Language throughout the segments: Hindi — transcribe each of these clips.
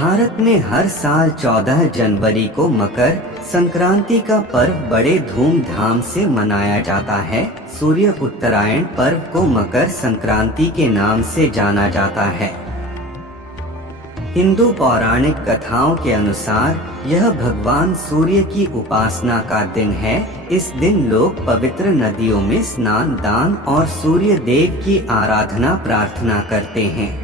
भारत में हर साल 14 जनवरी को मकर संक्रांति का पर्व बड़े धूमधाम से मनाया जाता है। सूर्य उत्तरायण पर्व को मकर संक्रांति के नाम से जाना जाता है। हिंदू पौराणिक कथाओं के अनुसार यह भगवान सूर्य की उपासना का दिन है। इस दिन लोग पवित्र नदियों में स्नान, दान और सूर्य देव की आराधना प्रार्थना करते हैं।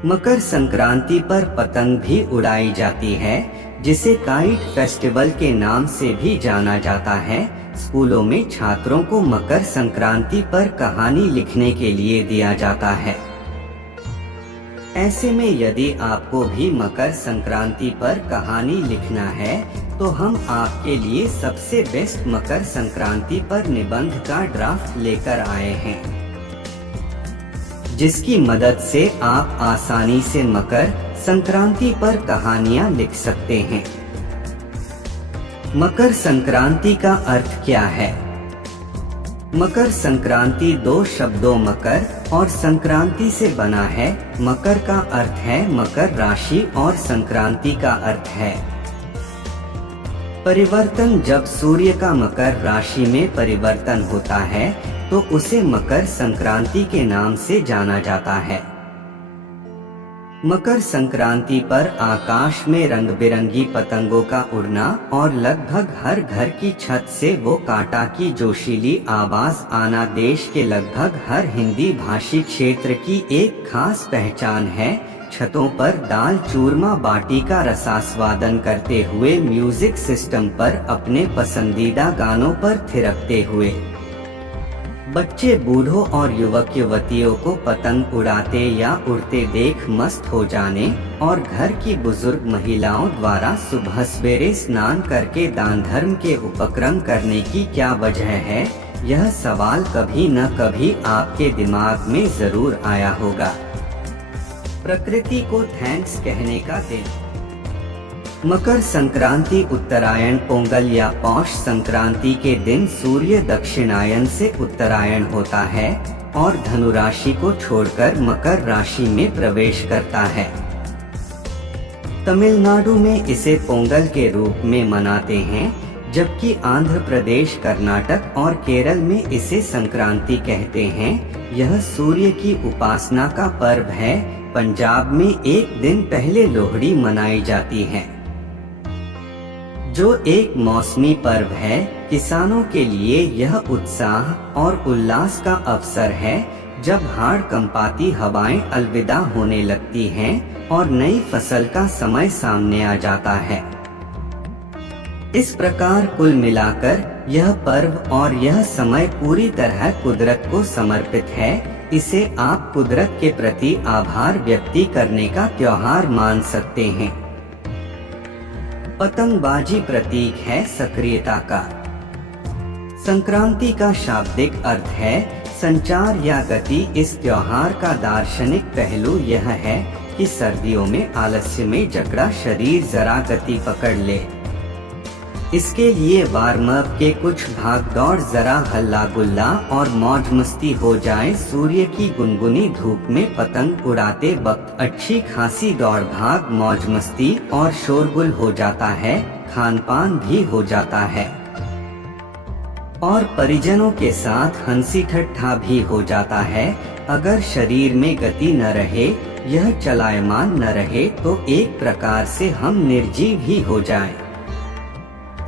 मकर संक्रांति पर पतंग भी उड़ाई जाती है, जिसे काइट फेस्टिवल के नाम से भी जाना जाता है। स्कूलों में छात्रों को मकर संक्रांति पर कहानी लिखने के लिए दिया जाता है। ऐसे में यदि आपको भी मकर संक्रांति पर कहानी लिखना है तो हम आपके लिए सबसे बेस्ट मकर संक्रांति पर निबंध का ड्राफ्ट लेकर आए हैं, जिसकी मदद से आप आसानी से मकर संक्रांति पर कहानियां लिख सकते हैं। मकर संक्रांति का अर्थ क्या है? मकर संक्रांति दो शब्दों मकर और संक्रांति से बना है। मकर का अर्थ है मकर राशि और संक्रांति का अर्थ है परिवर्तन। जब सूर्य का मकर राशि में परिवर्तन होता है तो उसे मकर संक्रांति के नाम से जाना जाता है। मकर संक्रांति पर आकाश में रंग बिरंगी पतंगों का उड़ना और लगभग हर घर की छत से वो कांटा की जोशीली आवाज आना देश के लगभग हर हिंदी भाषी क्षेत्र की एक खास पहचान है। छतों पर दाल चूरमा बाटी का रसास्वादन करते हुए म्यूजिक सिस्टम पर अपने पसंदीदा गानों पर थिरकते हुए बच्चे, बूढ़ों और युवक युवतियों को पतंग उड़ाते या उड़ते देख मस्त हो जाने और घर की बुजुर्ग महिलाओं द्वारा सुबह सवेरे स्नान करके दान धर्म के उपक्रम करने की क्या वजह है? यह सवाल कभी न कभी आपके दिमाग में जरूर आया होगा। प्रकृति को थैंक्स कहने का दिन। मकर संक्रांति उत्तरायण, पोंगल या पौष संक्रांति के दिन सूर्य दक्षिणायन से उत्तरायण होता है और धनु राशि को छोड़कर मकर राशि में प्रवेश करता है। तमिलनाडु में इसे पोंगल के रूप में मनाते हैं, जबकि आंध्र प्रदेश, कर्नाटक और केरल में इसे संक्रांति कहते हैं। यह सूर्य की उपासना का पर्व है। पंजाब में एक दिन पहले लोहड़ी मनाई जाती है, जो एक मौसमी पर्व है। किसानों के लिए यह उत्साह और उल्लास का अवसर है, जब हाड़ कंपाती हवाएं अलविदा होने लगती हैं और नई फसल का समय सामने आ जाता है। इस प्रकार कुल मिलाकर यह पर्व और यह समय पूरी तरह कुदरत को समर्पित है। इसे आप कुदरत के प्रति आभार व्यक्त करने का त्योहार मान सकते हैं। पतंगबाजी प्रतीक है सक्रियता का। संक्रांति का शाब्दिक अर्थ है संचार या गति। इस त्योहार का दार्शनिक पहलू यह है कि सर्दियों में आलस्य में जकड़ा शरीर जरा गति पकड़ ले। इसके लिए वार्म अप के कुछ भाग दौड़, जरा हल्ला गुल्ला और मौज मस्ती हो जाए। सूर्य की गुनगुनी धूप में पतंग उड़ाते वक्त अच्छी खासी दौड़ भाग, मौज मस्ती और शोरगुल हो जाता है। खान पान भी हो जाता है और परिजनों के साथ हंसी ठट्ठा भी हो जाता है। अगर शरीर में गति न रहे, यह चलायमान न रहे, तो एक प्रकार से हम निर्जीव ही हो जाएं।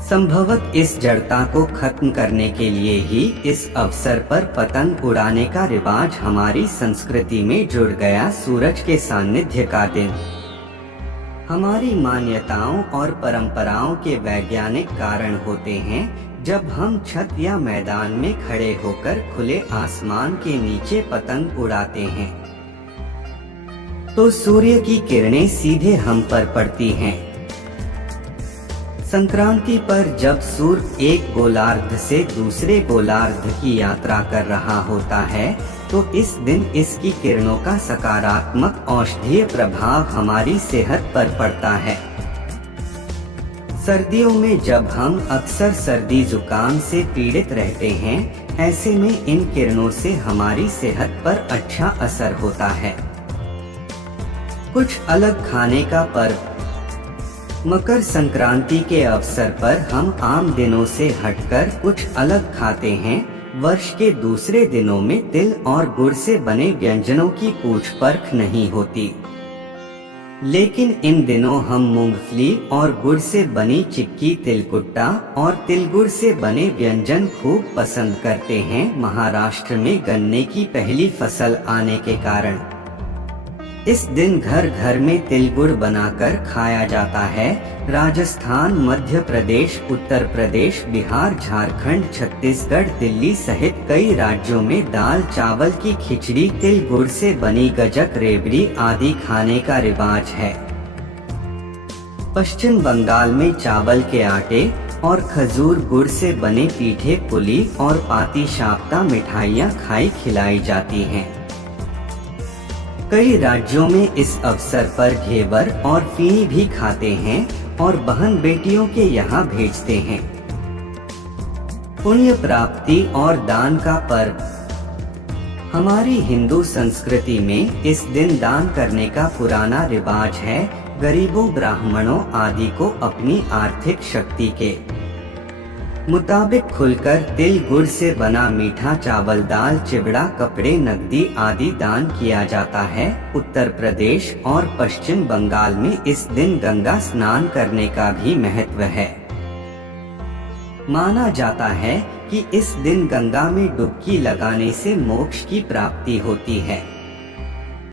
संभवत इस जड़ता को खत्म करने के लिए ही इस अवसर पर पतंग उड़ाने का रिवाज हमारी संस्कृति में जुड़ गया। सूरज के सानिध्य का दिन। हमारी मान्यताओं और परंपराओं के वैज्ञानिक कारण होते हैं। जब हम छत या मैदान में खड़े होकर खुले आसमान के नीचे पतंग उड़ाते हैं तो सूर्य की किरणें सीधे हम पर पड़ती हैं। संक्रांति पर जब सूर्य एक गोलार्ध से दूसरे गोलार्ध की यात्रा कर रहा होता है तो इस दिन इसकी किरणों का सकारात्मक औषधीय प्रभाव हमारी सेहत पर पड़ता है। सर्दियों में जब हम अक्सर सर्दी जुकाम से पीड़ित रहते हैं, ऐसे में इन किरणों से हमारी सेहत पर अच्छा असर होता है। कुछ अलग खाने का पर्व। मकर संक्रांति के अवसर पर हम आम दिनों से हटकर कुछ अलग खाते हैं। वर्ष के दूसरे दिनों में तिल और गुड़ से बने व्यंजनों की पूछ परख नहीं होती, लेकिन इन दिनों हम मूंगफली और गुड़ से बनी चिक्की, तिलकुट्टा और तिलगुड़ से बने व्यंजन खूब पसंद करते हैं। महाराष्ट्र में गन्ने की पहली फसल आने के कारण इस दिन घर घर में तिलगुड़ बनाकर खाया जाता है। राजस्थान, मध्य प्रदेश, उत्तर प्रदेश, बिहार, झारखंड, छत्तीसगढ़, दिल्ली सहित कई राज्यों में दाल चावल की खिचड़ी, तिल गुड़ से बनी गजक, रेवड़ी आदि खाने का रिवाज है। पश्चिम बंगाल में चावल के आटे और खजूर गुड़ से बने पीठे, पुली और पाती शाप्ता मिठाइयाँ खिलाई जाती हैं। कई राज्यों में इस अवसर पर घेवर और फीनी भी खाते हैं और बहन बेटियों के यहाँ भेजते हैं। पुण्य प्राप्ति और दान का पर्व। हमारी हिंदू संस्कृति में इस दिन दान करने का पुराना रिवाज है। गरीबों, ब्राह्मणों आदि को अपनी आर्थिक शक्ति के मुताबिक खुलकर तिल गुड़ से बना मीठा चावल, दाल, चिवड़ा, कपड़े, नकदी आदि दान किया जाता है। उत्तर प्रदेश और पश्चिम बंगाल में इस दिन गंगा स्नान करने का भी महत्व है। माना जाता है कि इस दिन गंगा में डुबकी लगाने से मोक्ष की प्राप्ति होती है।